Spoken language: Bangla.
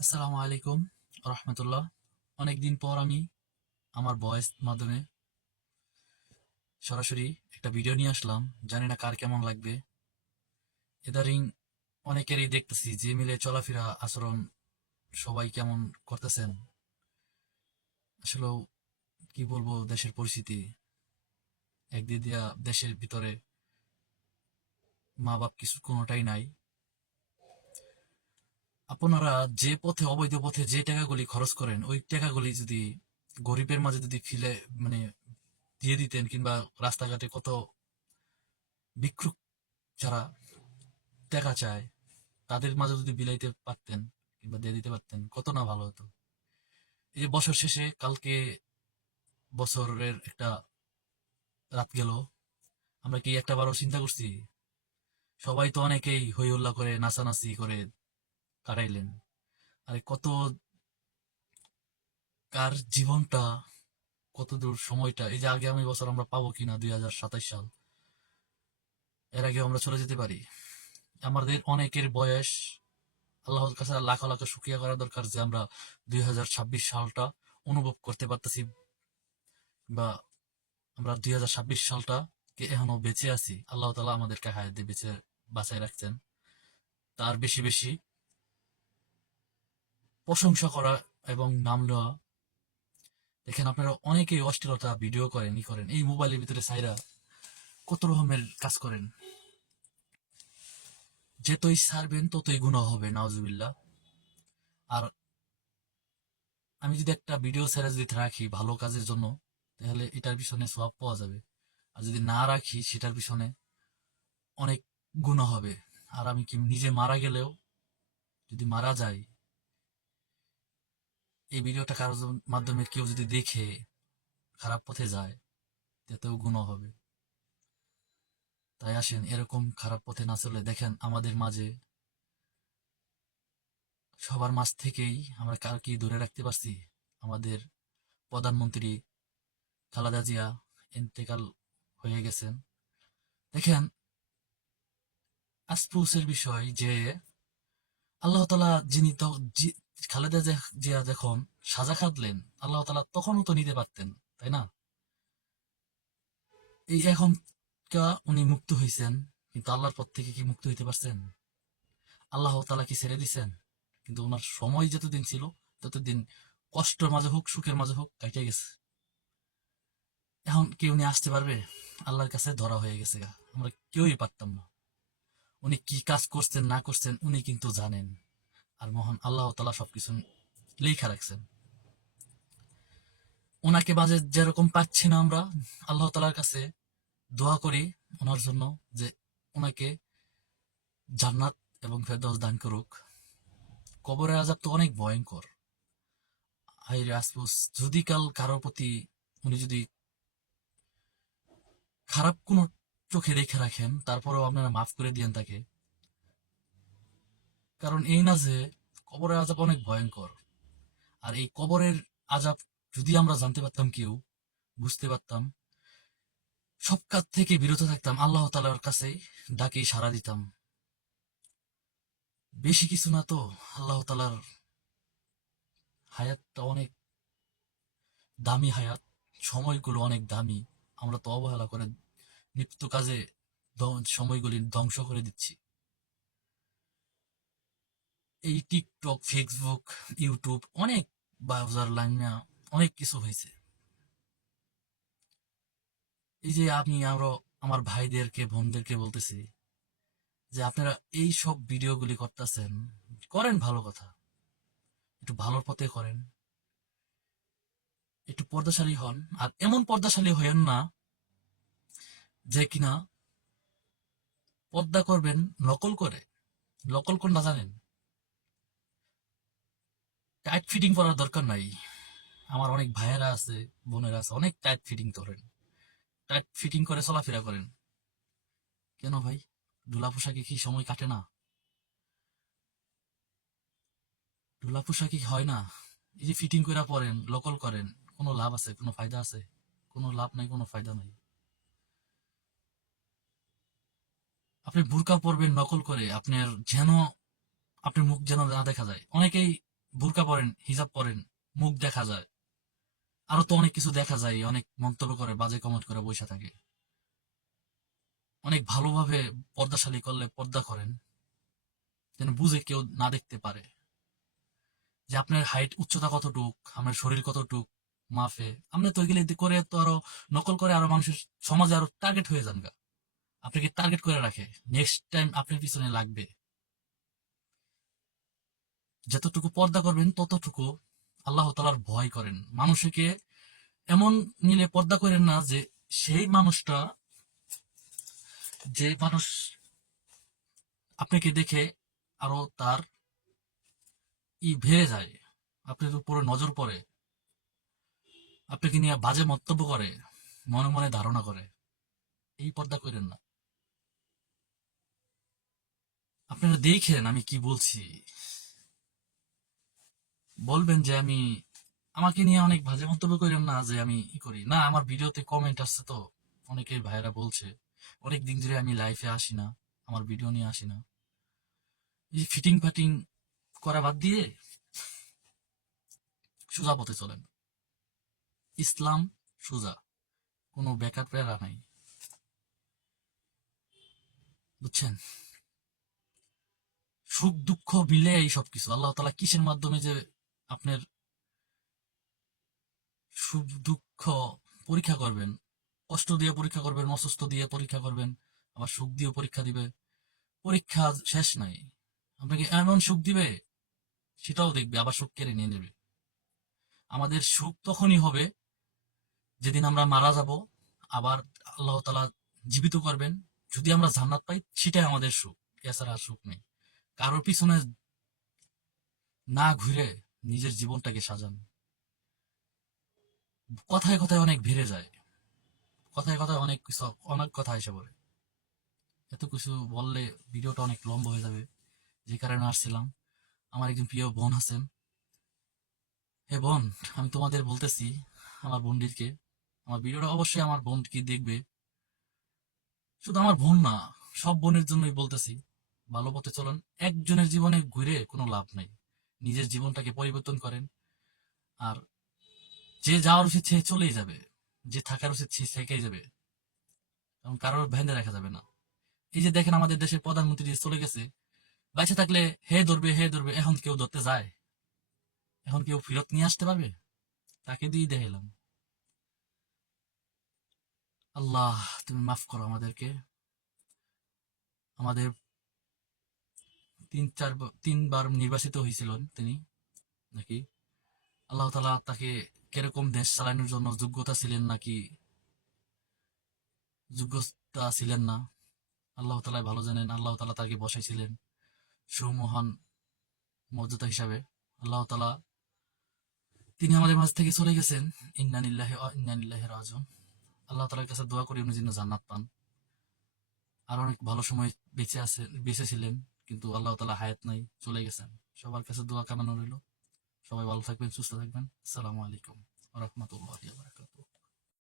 আসসালামু আলাইকুম রহমতুল্লাহ। অনেকদিন পর আমি আমার ভয়েস মাধ্যমে সরাসরি একটা ভিডিও নিয়ে আসলাম। জানি না কার কেমন লাগবে। ইদারিং অনেকেরই দেখতেছি যে মিলে চলাফেরা আচরণ সবাই কেমন করতেছেন। আসলে কি বলবো, দেশের পরিস্থিতি একদিক দিয়া দেশের ভিতরে মা বাপ কিছু কোনোটাই নাই। আপনারা যে পথে অবৈধ পথে যে টাকাগুলি খরচ করেন ওই টাকাগুলি যদি গরিবের মাঝে যদি ফিলে মানে দিয়ে দিতেন, কিংবা রাস্তাঘাটে কত ভিক্ষুক যারা টাকা চায় তাদের মাঝে যদি বিলাইতে পারতেন কিংবা দিয়ে দিতে পারতেন, কত না ভালো হতো। এই যে বছর শেষে কালকে বছরের একটা রাত গেল, আমরা কি একটা বারও চিন্তা করছি? সবাই তো অনেকেই হই হল্লা করে নাচানাচি করে কাটাইলেন। আরে কত কার জীবনটা, কত দূর সময়টা, এই যে আগামী বছর আমরা পাবো কিনা 2027 সাল, এর আগে আমরা চলে যেতে পারি। আমাদের অনেকের বয়স, আল্লাহর কাছে লাখ লাখ শুকরিয়া করা দরকার যে আমরা 2026 সালটা অনুভব করতে পারতেছি, বা আমরা 2026 সালটা কে এখনো বেঁচে আছি। আল্লাহ তালা আমাদেরকে হায়াত দিয়ে বেঁচে বাঁচায় রাখছেন। তার বেশি বেশি প্রশংসা করা এবং নাম নেওয়া। দেখেন, আপনারা অনেকেই অশ্লীলতা ভিডিও করেন, করেন এই মোবাইলের ভিতরে সাইরা কত রকমের কাজ করেন। যতই ছাড়বেন ততই গুনাহ হবে, নাউজুবিল্লাহ। আর আমি যদি একটা ভিডিও ছেড়ে যদি রাখি ভালো কাজের জন্য, তাহলে এটার পিছনে সওয়াব পাওয়া যাবে। আর যদি না রাখি সেটার পিছনে অনেক গুনাহ হবে। আর আমি কি নিজে মারা গেলেও, যদি মারা যায়, এই ভিডিওটা কারোর মাধ্যমে কেউ যদি দেখে খারাপ পথে যায়, তাতেও গুনাহ হবে। তাই আসেন এরকম খারাপ পথে না চলে, দেখেন আমাদের মাঝে সবার মাঝ থেকেই আমরা কার কি ধরে রাখতে পারছি। আমাদের প্রধানমন্ত্রী খালেদা জিয়া ইন্তেকাল হয়ে গেছেন। দেখেন, আফসোসের বিষয় যে আল্লাহ তালা যিনি খালেদা জিয়া যখন সাজা খাটলেন, আল্লাহ তালা তখনও তো নিতে পারতেন, তাই না? এই এখন উনি মুক্ত হয়েছেন, কিন্তু আল্লাহর পথ থেকে কি মুক্ত হইতে পারছেন? আল্লাহ তালা কি ছেড়ে দিছেন? কিন্তু ওনার সময় যতদিন ছিল ততদিন কষ্টের মাঝে হোক সুখের মাঝে হোক কাটিয়ে গেছে। এখন কি উনি আসতে পারবে? আল্লাহর কাছে ধরা হয়ে গেছে গা, আমরা কেউই পারতাম না। উনি কি কাজ করছেন না করছেন উনি কিন্তু জানেন। আর মহান আল্লাহ তালা সবকিছু লেখা রাখছেন। ওনাকে বাজে যেরকম পাচ্ছি না আমরা, আল্লাহ তালার কাছে দোয়া করি ওনার জন্য যে ওনাকে জান্নাত এবং ফেরদৌস দান করুক। কবরের আযাব তো অনেক ভয়ঙ্কর। হাইরে আফসোস, যদি কাল কারোর প্রতি উনি যদি খারাপ কোনো চোখে রেখে রাখেন, তারপরেও আপনারা মাফ করে দিয়েন তাকে। কারণ এই না যে কবরের আযাব অনেক ভয়ঙ্কর। আর এই কবরের আযাব যদি আমরা জানতে পারতাম, কেউ বুঝতে পারতাম, সব কাজ থেকে বিরত থাকতাম, আল্লাহ তাআলার কাছে ডাকে সাড়া দিতাম। বেশি কিছু না তো, আল্লাহ তাআলার হায়াতটা অনেক দামি হায়াত, সময়গুলো অনেক দামি। আমরা তো অবহেলা করে নিত্য কাজে সময়গুলি ধ্বংস করে দিচ্ছি। এই টিকটক, ফেসবুক, ইউটিউব, অনেক ব্রাউজার লাইনে অনেক কিছু হয়েছে। এই যে আমি আরো আমার ভাইদেরকে বোনদেরকে বলতেছি যে আপনারা এই সব ভিডিওগুলি করতেছেন, করেন ভালো কথা, একটু ভালোর পথে করেন, একটু পর্দাশালী হন। আর এমন পর্দাশালী হয়েন না যে কিনা পর্দা করবেন নকল করে। নকল কোনটা জানেন? টাইট ফিটিং করার দরকার নাই। আমার অনেক ভাইয়েরা আছে, বোনেরা আছে, অনেক টাইট ফিটিং করেন, টাইট ফিটিং করে চলাফেরা করেন। কেন ভাই? ঢোলা পোশাকে কি সময় কাটে না? ঢোলা পোশাকে হয় না? এই যে ফিটিং করে পরেন, নকল করেন, কোনো লাভ আছে? কোনো ফায়দা আছে? কোনো লাভ নাই, কোনো ফায়দা নাই। আপনি বুরকা পরবেন নকল করে, আপনার যেন আপনার মুখ যেন না দেখা যায়। অনেকেই বুরকা পরেন, হিজাব পরেন, মুখ দেখা যায়, আরো তো অনেক কিছু দেখা যায়, অনেক মন্তব্য করে, বাজে কমেন্ট করে বসে থাকে। অনেক ভালোভাবে পর্দাশালী করলে পর্দা করেন, যেন বুঝে কেউ না দেখতে পারে যে আপনার হাইট উচ্চতা কতটুক, আপনার শরীর কতটুক মাফে। আপনি তো এগুলি করে তো আরো নকল করে আরো মানুষের সমাজে আরো টার্গেট হয়ে যান গা। আপনাকে টার্গেট করে রাখে, নেক্সট টাইম আপনার পিছনে লাগবে। যতটুকু পর্দা করবেন ততটুকু আল্লাহ তাআলার ভয় করেন। মানুষকে এমন মিলে পর্দা করেন না যে সেই মানুষটা, যে মানুষ আপনাকে দেখে আরো তার ভেঙে যায়, আপনার উপরে নজর পড়ে, আপনাকে নিয়ে বাজে মন্তব্য করে, মনে মনে ধারণা করে। এই পর্দা করেন না। আপনারা দেখেন আমি কি বলছি, বলবেন যে আমি, আমাকে নিয়ে অনেক বাজে মন্তব্য করেন না যে আমি করি না। আমার ভিডিওতে কমেন্ট আসছে তো, অনেকেই ভাইয়েরা বলছে অনেক দিন ধরে আমি লাইফে আসি না, আমার ভিডিও নিয়ে আসি না। এই ফিটিং ফাটিং করা বাদ দিয়ে সোজা পথে চলেন। ইসলাম সোজা, কোনো বেকার প্যারা নাই, বুঝছেন? সুখ দুঃখ মিলে এই সব কিছু আল্লাহ তাআলা কিসের মাধ্যমে যে আপনার সুখ দুঃখ পরীক্ষা করবেন, কষ্ট দিয়ে পরীক্ষা করবেন, অসুস্থ দিয়ে পরীক্ষা করবেন, আবার সুখ দিয়ে পরীক্ষা দিবে। পরীক্ষা শেষ নাই। আপনাকে এমন সুখ দিবে, সেটাও দেখবে, আবার সুখ কেড়ে নিয়ে নেবে। আমাদের সুখ তখনই হবে যেদিন আমরা মারা যাব, আবার আল্লাহ তাআলা জীবিত করবেন। যদি আমরা জান্নাত পাই, সেটাই আমাদের সুখ, এছাড়া আর সুখ নেই। কারোর পিছনে না ঘুরে নিজের জীবনটাকে সাজান। কথায় কথায় অনেক বেড়ে যায়, কথায় কথায় অনেক কিছু, অনেক কথা এসে পড়ে। এত কিছু বললে ভিডিওটা অনেক লম্বা হয়ে যাবে, যে কারণে আসছিলাম। আমার একজন প্রিয় বোন আছেন। হে বোন, আমি তোমাদের বলতেছি, আমার বোনটিকে, আমার ভিডিওটা অবশ্যই আমার বোন কি দেখবে। শুধু আমার বোন না, সব বোনের জন্যই বলতেছি, ভালো পথে চলেন। একজনের জীবনে ঘুরে কোনো লাভ নেই। নিজের জীবনটাকে পরিবর্তন করেন। আর যে যাওয়ার উচিত সে চলেই যাবে, যে থাকার উচিত সে থেকেই যাবে, কারণ কারোর ভেন্দে রাখা যাবে না। এই যে দেখেন আমাদের দেশের প্রধানমন্ত্রী যে চলে গেছে, বাইচে থাকলে হে ধরবে হে ধরবে, এখন কেউ ধরতে যায়? এখন কেউ ফিরত নিয়ে আসতে পারবে? তাকে দিয়েই দেখাইলাম। আল্লাহ, তুমি মাফ করো আমাদেরকে। আমাদের তিনবার নির্বাচিত হয়েছিলেন তিনি নাকি, আল্লাহ তাআলা তাকে কিরকম দেশ চালানোর জন্য যোগ্যতা ছিলেন নাকি যোগ্যতা ছিলেন না, আল্লাহ তাআলাই ভালো জানেন। আল্লাহ তাআলা তাকে বসাইছিলেন সুমহান মর্যাদা হিসাবে। আল্লাহ তাআলা, তিনি আমাদের মাঝ থেকে চলে গেছেন। ইন্না লিল্লাহি ওয়া ইন্না ইলাইহি রাজিউন। আল্লাহ তাআলার কাছে দোয়া করি উনি যেন জান্নাত পান। আর অনেক ভালো সময় বেঁচে ছিলেন, কিন্তু আল্লাহ তাআলা হায়াত নাই, চলে গেছেন। সবার কাছে দোয়া কামনা রইল। সবাই ভালো থাকবেন, সুস্থ থাকবেন। আসসালামু আলাইকুম ওয়া রাহমাতুল্লাহি ওয়া বারাকাতুহু।